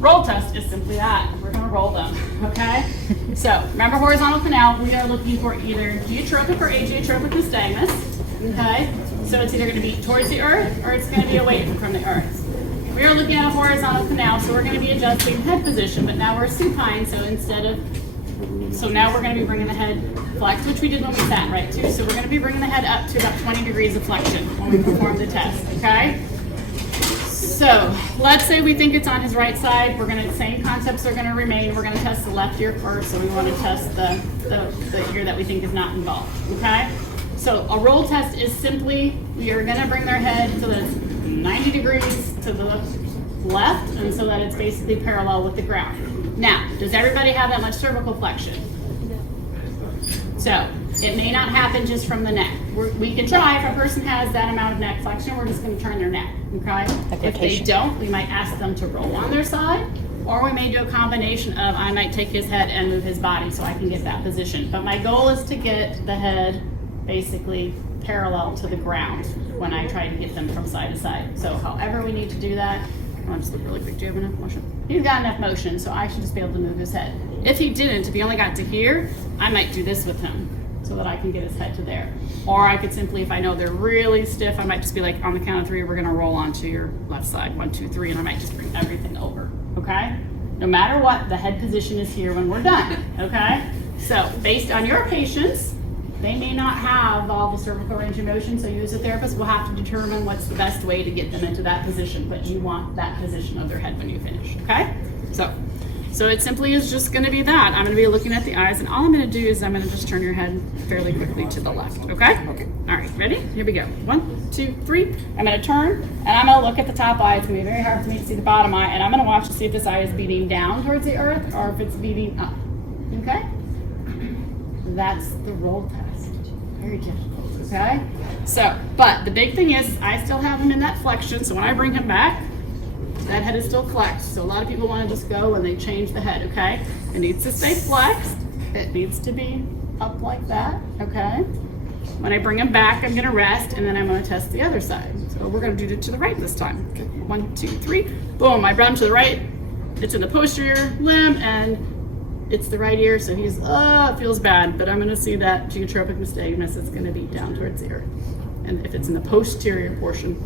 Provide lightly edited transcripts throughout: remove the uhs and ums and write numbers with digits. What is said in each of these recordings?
roll test is simply that. We're going to roll them, okay? So remember horizontal canal, we are looking for either geotropic or ageotropic nystagmus, okay? So it's either going to be towards the earth or it's going to be away from the earth. We are looking at a horizontal canal, so we're going to be adjusting head position, but now we're supine, so now we're going to be bringing the head flexed, which we did when we sat, right, too? So we're going to be bringing the head up to about 20 degrees of flexion when we perform the test, okay? So let's say we think it's on his right side. The same concepts are going to remain. We're going to test the left ear first, so we want to test the ear that we think is not involved, okay? So a roll test is simply, we are going to bring their head so that it's 90 degrees to the left, and so that it's basically parallel with the ground. Now, does everybody have that much cervical flexion? So it may not happen just from the neck. We can try. If a person has that amount of neck flexion, we're just going to turn their neck, okay? If they don't, we might ask them to roll on their side, or we may do a combination of, I might take his head and move his body so I can get that position. But my goal is to get the head basically parallel to the ground when I try to get them from side to side. So however we need to do that, I'll just look really quick. Do you have enough motion? He's got enough motion, so I should just be able to move his head. If he didn't, if he only got to here, I might do this with him so that I can get his head to there. Or I could simply, if I know they're really stiff, I might just be like, on the count of 3, we're gonna roll onto your left side. 1, 2, 3, and I might just bring everything over, okay? No matter what, the head position is here when we're done, okay? So based on your patients, they may not have all the cervical range of motion, so you as a therapist will have to determine what's the best way to get them into that position, but you want that position of their head when you finish, okay? So it simply is just gonna be that. I'm gonna be looking at the eyes, and all I'm gonna do is I'm gonna just turn your head fairly quickly to the left, okay? Okay. All right, ready? Here we go. 1, 2, 3. I'm gonna turn, and I'm gonna look at the top eye. It's gonna be very hard for me to see the bottom eye, and I'm gonna watch to see if this eye is beating down towards the earth or if it's beating up, okay? That's the roll test. Very difficult, okay? So, but the big thing is I still have him in that flexion, so when I bring him back, that head is still flexed. So a lot of people want to just go and they change the head, okay? It needs to stay flexed. It needs to be up like that, okay? When I bring him back, I'm gonna rest, and then I'm gonna test the other side. So we're gonna do it to the right this time. Okay, 1, 2, 3. Boom, I brought him to the right. It's in the posterior limb, and it's the right ear, so he's, it feels bad, but I'm gonna see that geotropic nystagmus is gonna be down towards the earth. And if it's in the posterior portion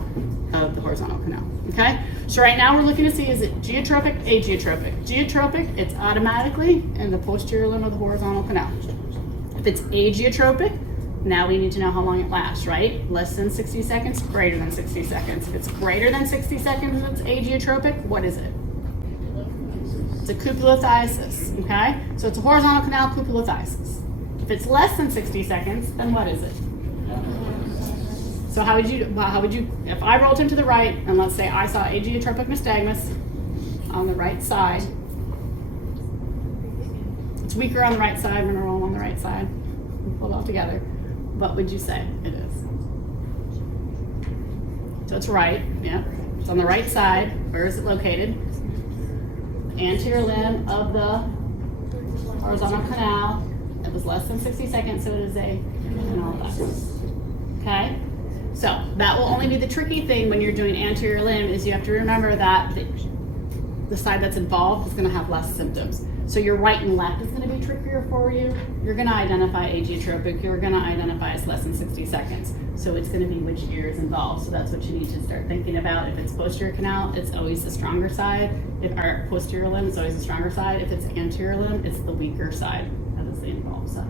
of the horizontal canal, okay? So right now we're looking to see, is it geotropic, ageotropic? Geotropic, it's automatically in the posterior limb of the horizontal canal. If it's ageotropic, now we need to know how long it lasts, right? Less than 60 seconds, greater than 60 seconds. If it's greater than 60 seconds and it's ageotropic, what is it? It's a cupulothiasis, okay? So it's a horizontal canal cupulothiasis. If it's less than 60 seconds, then what is it? So how would you, if I rolled him to the right, and let's say I saw ageotropic nystagmus on the right side, it's weaker on the right side, I'm gonna roll him on the right side, pull it all together, what would you say it is? So it's right, yeah, it's on the right side. Where is it located? Anterior limb of the horizontal canal. It was less than 60 seconds, so it is a canal. Okay? So that will only be the tricky thing when you're doing anterior limb, is you have to remember that the side that's involved is going to have less symptoms. So your right and left is going to be trickier for you. You're going to identify ageotropic. You're going to identify as less than 60 seconds. So it's going to be which ear is involved. So that's what you need to start thinking about. If it's posterior canal, it's always the stronger side. If our posterior limb, it's always the stronger side. If it's anterior limb, it's the weaker side. That is the involved side.